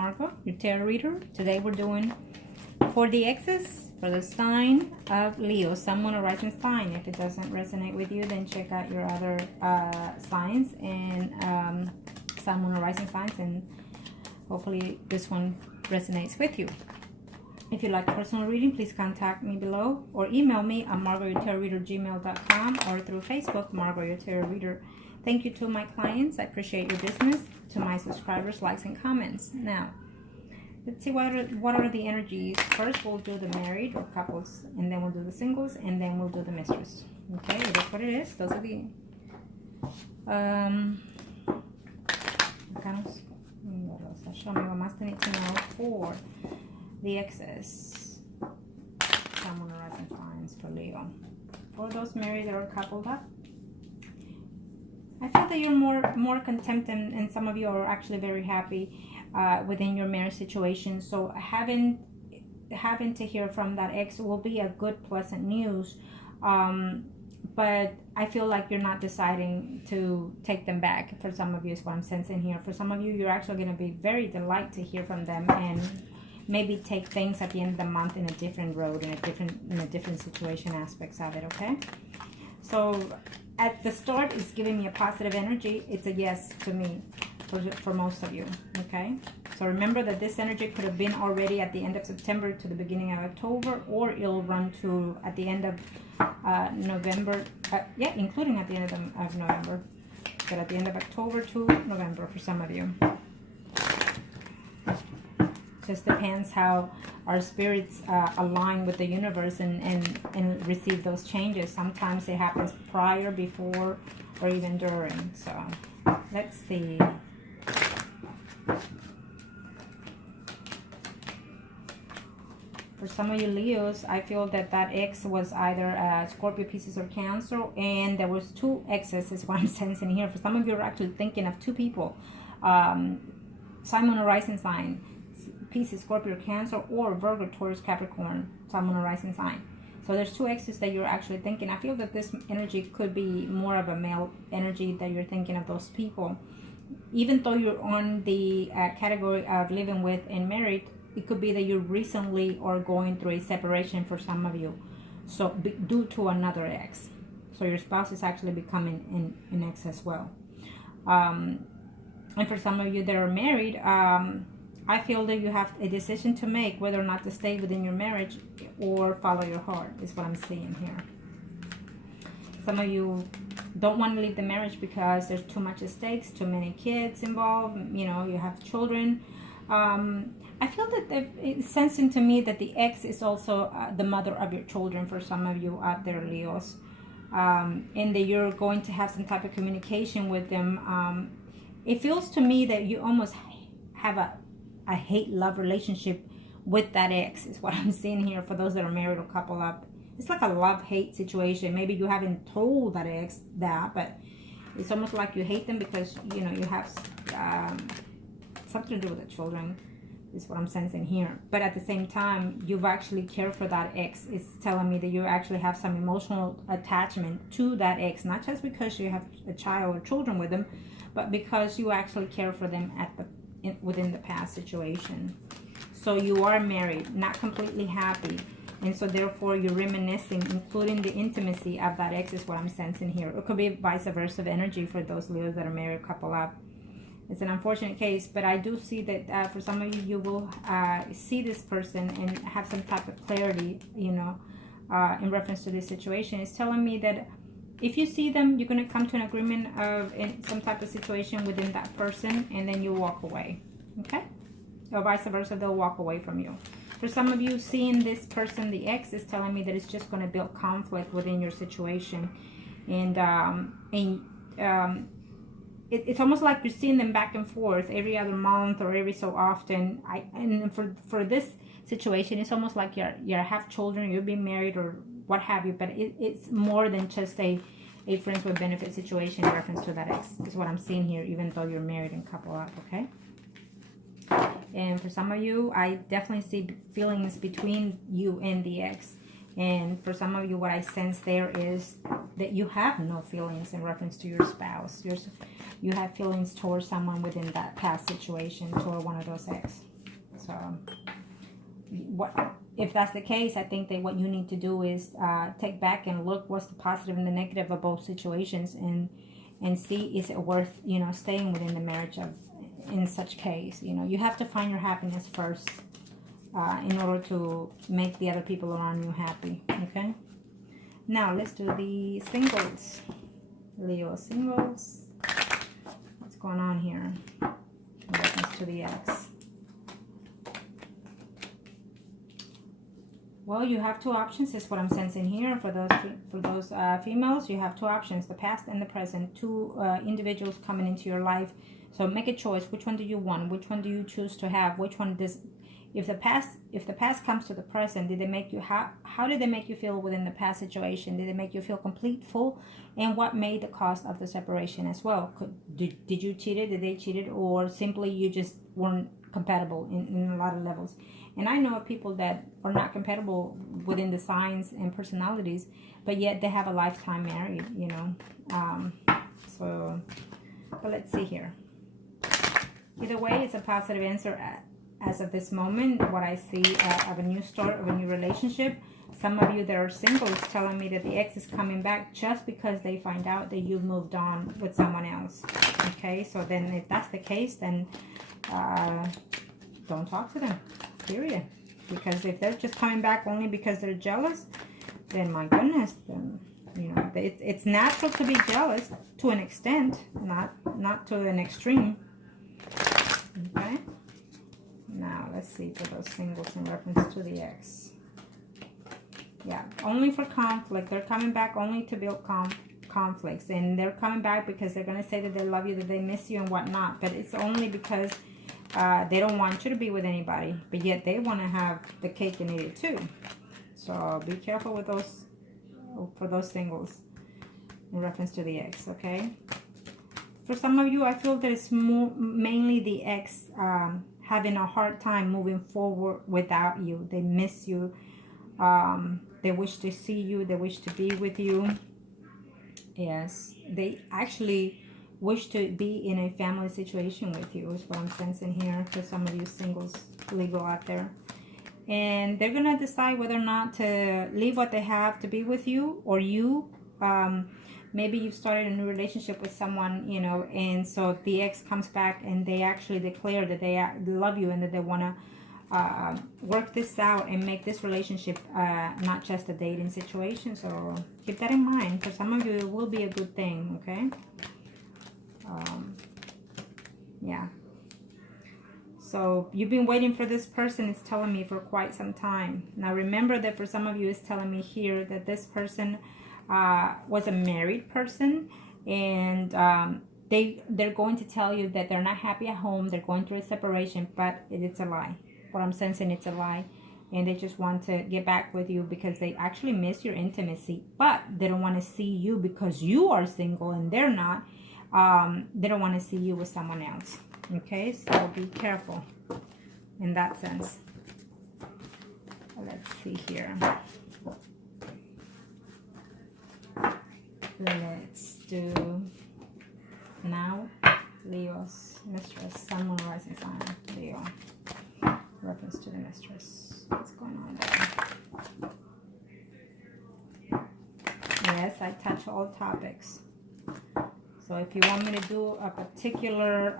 Margo, your tarot reader. Today we're doing for the exes for the sign of Leo, Sun, Moon, or Rising sign. If it doesn't resonate with you, then check out your other signs and Sun, Moon, or Rising signs, and hopefully this one resonates with you. If you'd like personal reading, please contact me below or email me at margourtarotreader@gmail.com or through Facebook, Margo Your Tarot Reader. Thank you to my clients. I appreciate your business. To my subscribers, likes, and comments. Now, let's see what are the energies. First, we'll do the married or couples, and then we'll do the singles, and then we'll do the mistress. Okay, that's what it is. Those are the show me what must need to know for the exes. Someone rising signs for Leo. For those married or coupled up, I feel that you're more content, and some of you are actually very happy within your marriage situation. So having to hear from that ex will be a good, pleasant news. But I feel like you're not deciding to take them back. For some of you is what I'm sensing here. For some of you, you're actually going to be very delighted to hear from them and maybe take things at the end of the month in a different road, in a different situation aspects of it, okay? So at the start, it's giving me a positive energy. It's a yes to me for most of you, okay? So remember that this energy could have been already at the end of September to the beginning of October, or it'll run to at the end of November, including at the end of November, but at the end of October to November for some of you. Just depends how our spirits align with the universe and receive those changes. Sometimes it happens prior, before, or even during. So let's see. For some of you Leos, I feel that ex was either Scorpio, Pisces, or Cancer, and there was two exes is what I'm sensing here. For some of you are actually thinking of two people. Sun, Moon, or Rising sign. Pisces, Scorpio, Cancer, or Virgo, Taurus, Capricorn, Sun, Moon, or Rising sign. So there's two exes that you're actually thinking. I feel that this energy could be more of a male energy, that you're thinking of those people. Even though you're on the category of living with and married, it could be that you recently are going through a separation for some of you. So due to another ex. So your spouse is actually becoming an ex as well. And for some of you that are married, I feel that you have a decision to make whether or not to stay within your marriage or follow your heart, is what I'm seeing here. Some of you don't want to leave the marriage because there's too much at stakes, too many kids involved, you know, you have children. I feel that it's sensing to me that the ex is also the mother of your children for some of you out there, Leos. And that you're going to have some type of communication with them. It feels to me that you almost have a hate-love relationship with that ex, is what I'm seeing here for those that are married or couple up. It's like a love-hate situation. Maybe you haven't told that ex that, but it's almost like you hate them because, you know, you have something to do with the children, is what I'm sensing here. But at the same time, you've actually cared for that ex. It's telling me that you actually have some emotional attachment to that ex, not just because you have a child or children with them, but because you actually care for them within the past situation. So you are married, not completely happy, and so therefore you're reminiscing, including the intimacy of that ex, is what I'm sensing here. It could be vice versa energy for those Leos that are married, couple up. It's an unfortunate case, but I do see that for some of you, you will see this person and have some type of clarity, you know, in reference to this situation. It's telling me that if you see them, you're going to come to an agreement of in some type of situation within that person, and then you walk away, okay? Or vice versa, they'll walk away from you. For some of you, seeing this person, the ex, is telling me that it's just going to build conflict within your situation. And it's almost like you're seeing them back and forth every other month or every so often. And for this situation, it's almost like you have children, you've been married or what have you, but it's more than just a friends with benefit situation in reference to that ex, is what I'm seeing here, even though you're married and couple up, okay? And for some of you, I definitely see feelings between you and the ex. And for some of you, what I sense there is that you have no feelings in reference to your spouse. You have feelings towards someone within that past situation, toward one of those ex. So what if that's the case? I think that what you need to do is take back and look what's the positive and the negative of both situations, and see, is it worth, you know, staying within the marriage of, in such case. You know, you have to find your happiness first in order to make the other people around you happy. Okay, now let's do the singles. Leo singles, what's going on here in reference to the ex? Well, you have two options, is what I'm sensing here. For those females, you have two options, the past and the present. Two individuals coming into your life. So make a choice. Which one do you want? Which one do you choose to have? Which one does... If the past comes to the present, did they make you... How did they make you feel within the past situation? Did they make you feel complete, full? And what made the cost of the separation as well? Did you cheat it? Did they cheat it? Or simply you just weren't compatible in a lot of levels? And I know of people that are not compatible within the signs and personalities, but yet they have a lifetime married, you know. But let's see here. Either way, it's a positive answer as of this moment. What I see of a new start, of a new relationship. Some of you that are single is telling me that the ex is coming back just because they find out that you've moved on with someone else. Okay, so then if that's the case, then don't talk to them. Period. Because if they're just coming back only because they're jealous, then my goodness, then, you know, it's natural to be jealous to an extent, not to an extreme. Okay. Now let's see for those singles in reference to the ex. Yeah, only for conflict. They're coming back only to build conflicts, and they're coming back because they're gonna say that they love you, that they miss you, and whatnot. But it's only because they don't want you to be with anybody, but yet they want to have the cake and eat it too. So be careful with those, for those singles in reference to the ex. Okay, for some of you, I feel there's mainly the ex having a hard time moving forward without you. They miss you. They wish to see you. They wish to be with you. Yes, they actually wish to be in a family situation with you, is what I'm sensing here for some of you singles, legal out there. And they're going to decide whether or not to leave what they have to be with you, or you. Maybe you've started a new relationship with someone, you know, and so the ex comes back and they actually declare that they love you and that they want to work this out and make this relationship not just a dating situation. So keep that in mind. For some of you, it will be a good thing, okay? Yeah. So you've been waiting for this person, it's telling me, for quite some time. Now remember that for some of you, it's telling me here that this person was a married person, and they're going to tell you that they're not happy at home, they're going through a separation, but it's a lie. What I'm sensing, it's a lie, and they just want to get back with you because they actually miss your intimacy, but they don't want to see you because you are single and they're not. They don't want to see you with someone else. Okay, so be careful in that sense. Let's see here. Let's do now Leo's mistress, sun, moon, rising sign, Leo. Reference to the mistress. What's going on there? Yes, I touch all topics. So if you want me to do a particular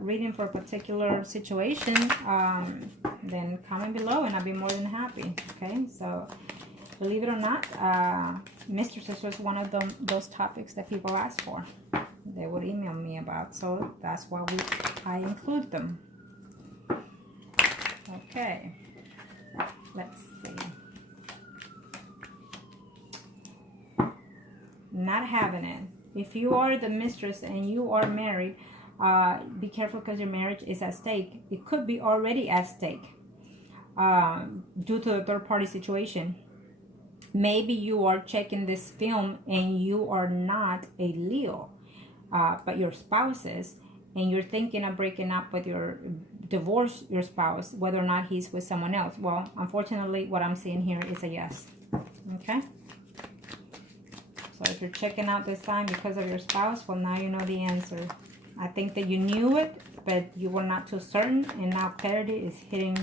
reading for a particular situation, then comment below and I'll be more than happy. Okay, so believe it or not, mistresses was one of those topics that people ask for. They would email me about, so that's why I include them. Okay, let's see. Not having it. If you are the mistress and you are married, be careful because your marriage is at stake. It could be already at stake due to a third-party situation. Maybe you are checking this film and you are not a Leo, but your spouse is, and you're thinking of breaking up with divorce your spouse, whether or not he's with someone else. Well, unfortunately, what I'm seeing here is a yes. Okay? So if you're checking out this sign because of your spouse, well, now you know the answer. I think that you knew it, but you were not too certain, and now clarity is hitting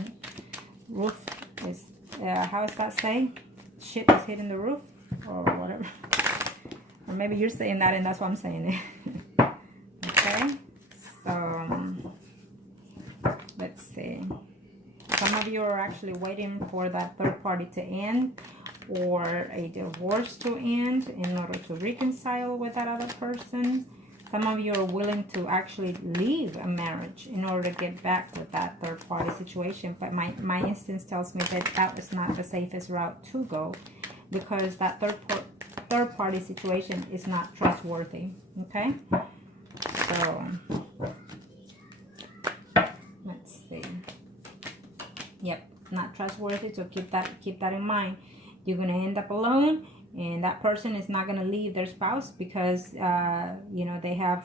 roof. Is how does that say? Shit is hitting the roof, or whatever. Or maybe you're saying that, and that's why I'm saying it. Okay, so let's see. Some of you are actually waiting for that third party to end, or a divorce to end in order to reconcile with that other person. Some of you are willing to actually leave a marriage in order to get back with that third party situation. But my instance tells me that that is not the safest route to go, because that third party situation is not trustworthy. Okay, so let's see. Yep, not trustworthy. So keep that in mind. You're gonna end up alone, and that person is not gonna leave their spouse because you know, they have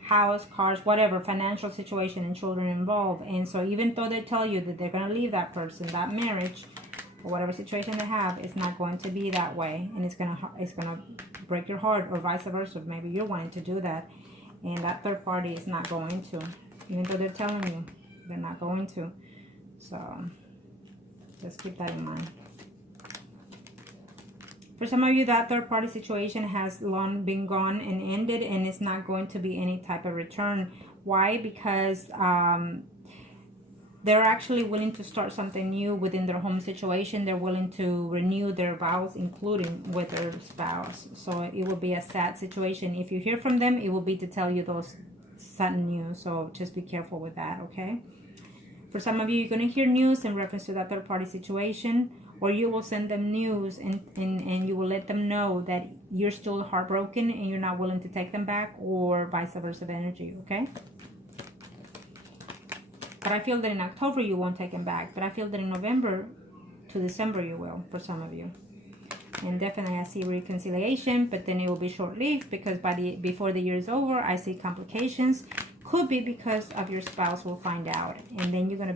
house, cars, whatever, financial situation, and children involved. And so even though they tell you that they're gonna leave that person, that marriage, or whatever situation they have, it's not going to be that way, and it's gonna break your heart, or vice versa. Maybe you're wanting to do that, and that third party is not going to, even though they're telling you they're not going to. So just keep that in mind. For some of you, that third party situation has long been gone and ended, and it's not going to be any type of return. Why? Because they're actually willing to start something new within their home situation. They're willing to renew their vows, including with their spouse. So it will be a sad situation. If you hear from them, it will be to tell you those sudden news. So just be careful with that, okay? For some of you, you're going to hear news in reference to that third party situation, or you will send them news and you will let them know that you're still heartbroken and you're not willing to take them back, or vice versa energy, okay? But I feel that in October you won't take them back, but I feel that in November to December you will, for some of you. And definitely I see reconciliation, but then it will be short-lived, because before the year is over, I see complications. Could be because of your spouse will find out, and then you're gonna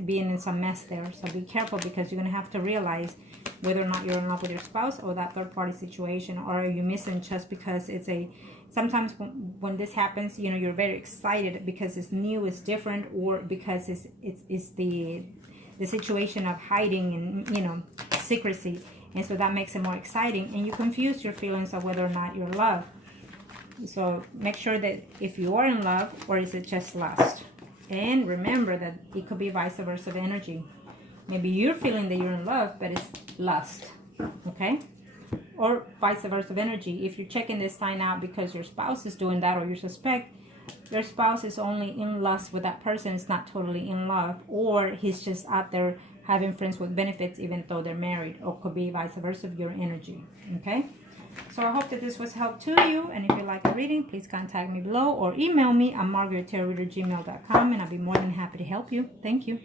be in some mess there. So be careful, because you're gonna have to realize whether or not you're in love with your spouse or that third party situation, or are you missing just because it's a. Sometimes when this happens, you know, you're very excited because it's new, it's different, or because it's the situation of hiding and, you know, secrecy, and so that makes it more exciting, and you confuse your feelings of whether or not you're loved. So make sure that if you are in love, or is it just lust. And remember that it could be vice versa energy. Maybe you're feeling that you're in love, but it's lust, okay? Or vice versa energy. If you're checking this sign out because your spouse is doing that, or you suspect your spouse is only in lust with that person, it's not totally in love, or he's just out there having friends with benefits even though they're married, or could be vice versa of your energy, okay? So I hope that this was help to you, and if you like a reading, please contact me below or email me at margourtarotreader@gmail.com, and I'll be more than happy to help you. Thank you.